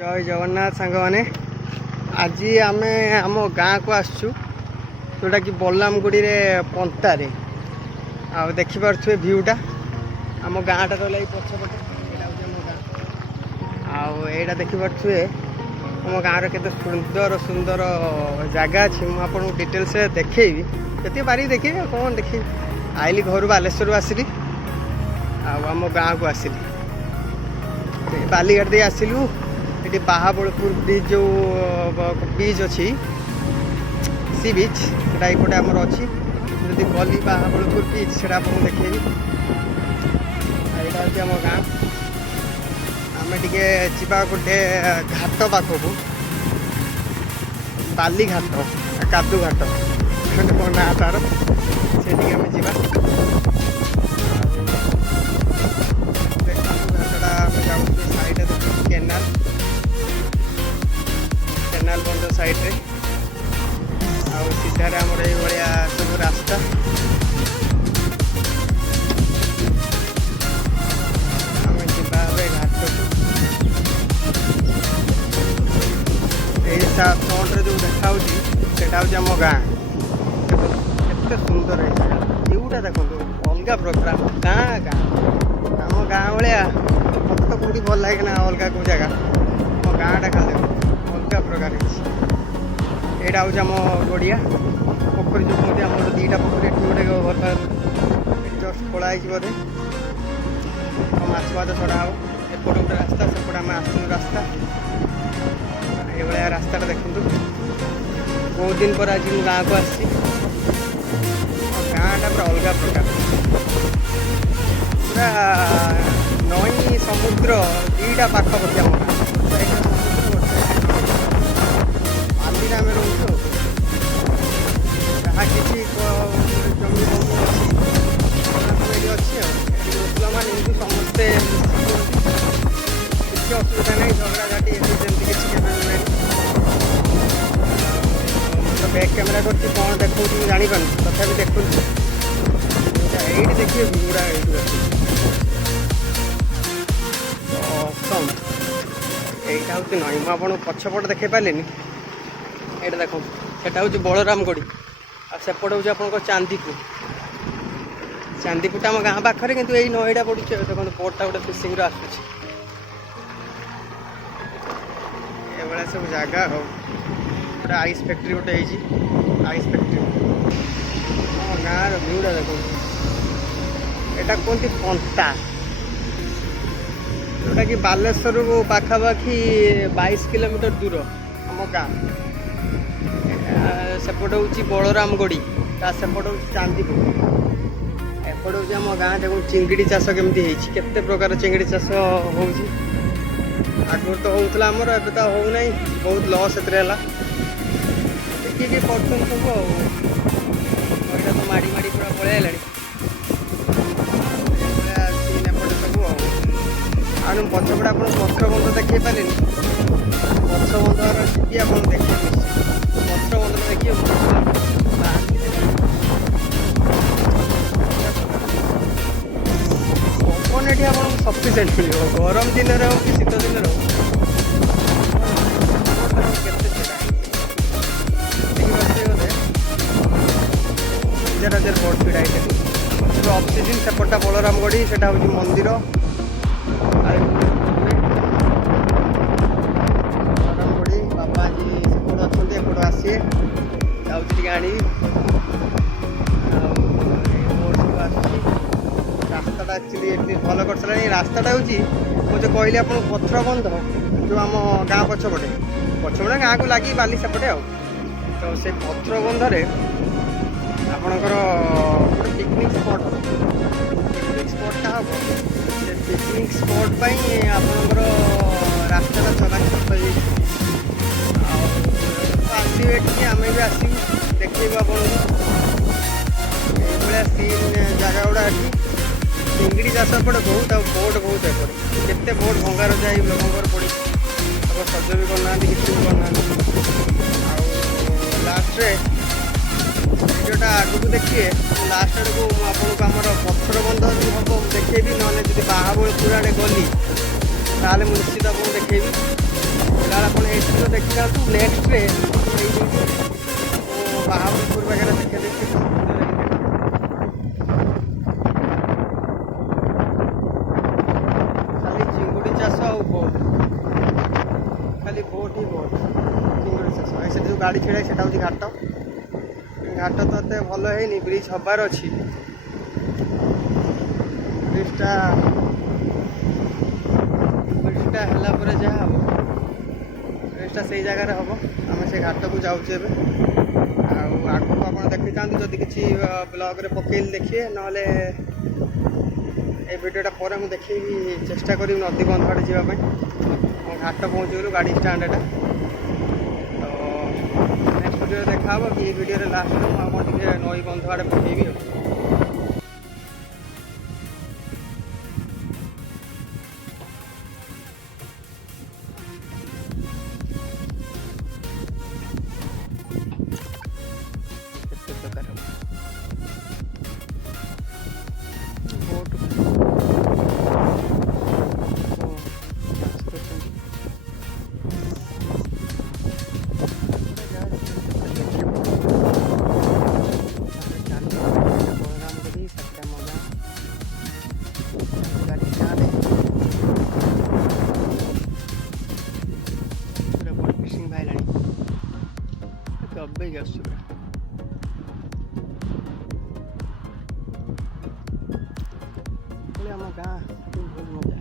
जय जगन्नाथ सांग मैंने आज आम आम गाँ को आसचु जोटा कि बलरामगुड़ी पंतारे आ देखिपे भ्यूटा आम गाँटा रहा पछपटे आम गाँ आईटा देखिपे आम गाँव केते सुंदर सुंदर जगह अच्छी मुझे डिटेल्स देखी जी पारि देखी कौन देखी आइली घर बालेश्वर आसली आम गाँ को आसली बालीघाट दे आसलु ये बाहाबलपुर ब्रिज जो बीच अच्छी सी बीच से एपटे आमर अच्छी जदि गली बाहाबलपुर बीच से आपको देखेबी यहाँ हूँ आम गाँ आम टे जा गोटे घाट पाखक बाली घाट कादू घाट कौन ना तार से आम जा साइड केनाल केनाल बंद साइड रे आउ सीधारे आमर ये सब रास्ता आम जा घाट फ्रंट जो देखा से आम गाँ केते सुंदर यूटा देखो अलग प्रोग्राम गाँ गाँ आम गाँ भाया मत तो कौटी भल लगे ना अलग कौ जगह मो गाँटा खाली अलग प्रकार यहाँ हूँ आम गड़िया पोखरी जो कहते आम दुईटा पोखरी ये गोटे घर जस्ट खोलाई बोधे माछ भात छड़ा हो एपट गोटे रास्ता सेपटे आम आसू रास्ता ये रास्ता देखु बहुत दिन पर आज गाँ को आसी गाँटा पूरा अलग प्रकार पूरा नई समुद्र दुईटा पाखपाखि आम बाली आम रोचु जहाँ किसी जमी जमी अच्छी मुसलमान हिंदू समस्ते किसी असुविधा नहीं झगड़ाझाटी जमी किसी ना तो बैक कैमेरा कर कौन देखो जापर तथा देखु ये देखिए गुड़ा यहाँ हूँ नई मुझे पछपट देखे पारे ये देख सेटा हूँ बलरामगढ़ी आसेपट हूँ आप चांदीपुर चांदीपुर आम गाँ पाखे कि यही नईटा पड़ी देखो बोटा गोटे फिशिंग आसूँ ये सब जगह हो गोटे आइस फैक्ट्री गोटे आइस फैक्ट्री आम गाँव भ्यूटा देखो यहाँ कहते पंता जोटा कि बालेश्वर पाखापाखि 22 किलोमीटर दूर आम गाँ सेपट हूँ बलरामगढ़ी सेपट हूँ चांदीपुर एपट हूँ आम गाँ देखो चिंगड़ी चाष केमती केते प्रकार चिंगड़ी चाष हो आगुर तो होता आमर ए तो हो ना बहुत लस ए किए कर सब आईटा तो माड़ी माड़ी पूरा पलैला आनु पछपटे आप पथर बंध देखी पारे पछ बंधर जी आप देखिए पथर बंध देखिए पवन ये आपको सफिसीयंट मिले गरम दिन हो कि शीत दिन हो हजार हजार बोट भिड़ा ये अफ सीजन सेपटा बलरामगढ़ी से हूँ मंदिर बलरामगढ़ी बाबाजी सेपट अच्छे एपट आसीए जाऊँगी आनी रास्ता एक्चुअली भल कर सारे रास्ता हूँ मुझे कहली आप पथर बंध जो आम गाँ पछपटे गाँ को लगी बाली सेपटे तो से पथर बंधरे आपणकर गोटे पिकनिक स्पटा हम से पिकनिक स्पट आपणकर रास्ता चलाचल आसवे आम भी आसू देखो आपको ये सीन जगह गुड़ा चिंगड़ी चाष एपटे बहुत बोट बहुत एपटे केते बोट भंगार जाए लोक पड़ी सज भी करना किसी भी करना लास्ट भिडियोटा आगू देखिए लास्ट आड़ को आपको आमर पथर बंध जो हम देखेबी ना जी बाहाबलपुर आड़े गली ताले निश्चित आपको देखेबी ଆପଣ ଏଇଠି ତ ଦେଖିଥାନ୍ତୁ ନେକ୍ସଟ୍ରେ ବାହାବଳପୁର ବଗେରା ଦେଖେଇ ଦେଇଛି। ଖାଲି ଚିଙ୍ଗୁଡ଼ି ଚାଷ ଆଉ ବୋଟ୍, ଖାଲି ବୋଟ୍ ହିଁ ବୋଟ୍, ଚିଙ୍ଗୁଡ଼ି ଚାଷ। ସେଠି ଯେଉଁ ଗାଡ଼ି ଛିଡ଼ା ସେଟା ହେଉଛି ଘାଟ। ଘାଟ ତ ଏତେ ଭଲ ହେଇନି, ବ୍ରିଜ୍ ହବାର ଅଛି। ବ୍ରିଜଟା ହେଲା ପରେ ଯାହା ହେବ, ବ୍ରିଜଟା ସେଇ ଜାଗାରେ ହେବ। ଆମେ ସେ ଘାଟକୁ ଯାଉଛୁ ଏବେ। ଆଉ ଆଗକୁ ଆପଣ ଦେଖିଥାନ୍ତୁ, ଯଦି କିଛି ବ୍ଲଗ୍ରେ ପକେଇଲି ଦେଖିବେ, ନହେଲେ ଏ ଭିଡ଼ିଓଟା ପରେ ମୁଁ ଦେଖେଇବି, ଚେଷ୍ଟା କରିବି ନଦୀ ବନ୍ଧ ଆଡ଼େ ଯିବା ପାଇଁ। ଆମ ଘାଟ ପହଞ୍ଚିଗଲୁ, ଗାଡ଼ି ଷ୍ଟାଣ୍ଡ ଏଟା। ତ ନେକ୍ସଟ ଭିଡ଼ିଓରେ ଦେଖା ହେବ କି, ଏଇ ଭିଡ଼ିଓରେ ଲାଷ୍ଟରେ ମୁଁ ଆପଣ ଟିକେ ନଈ ବନ୍ଧ ଆଡ଼େ ପକେଇବି ଆଉ। ଦବେଇକି ଆସୁଛି ପୁରା। ଆମ ଗାଁ ବହୁତ ମଜା।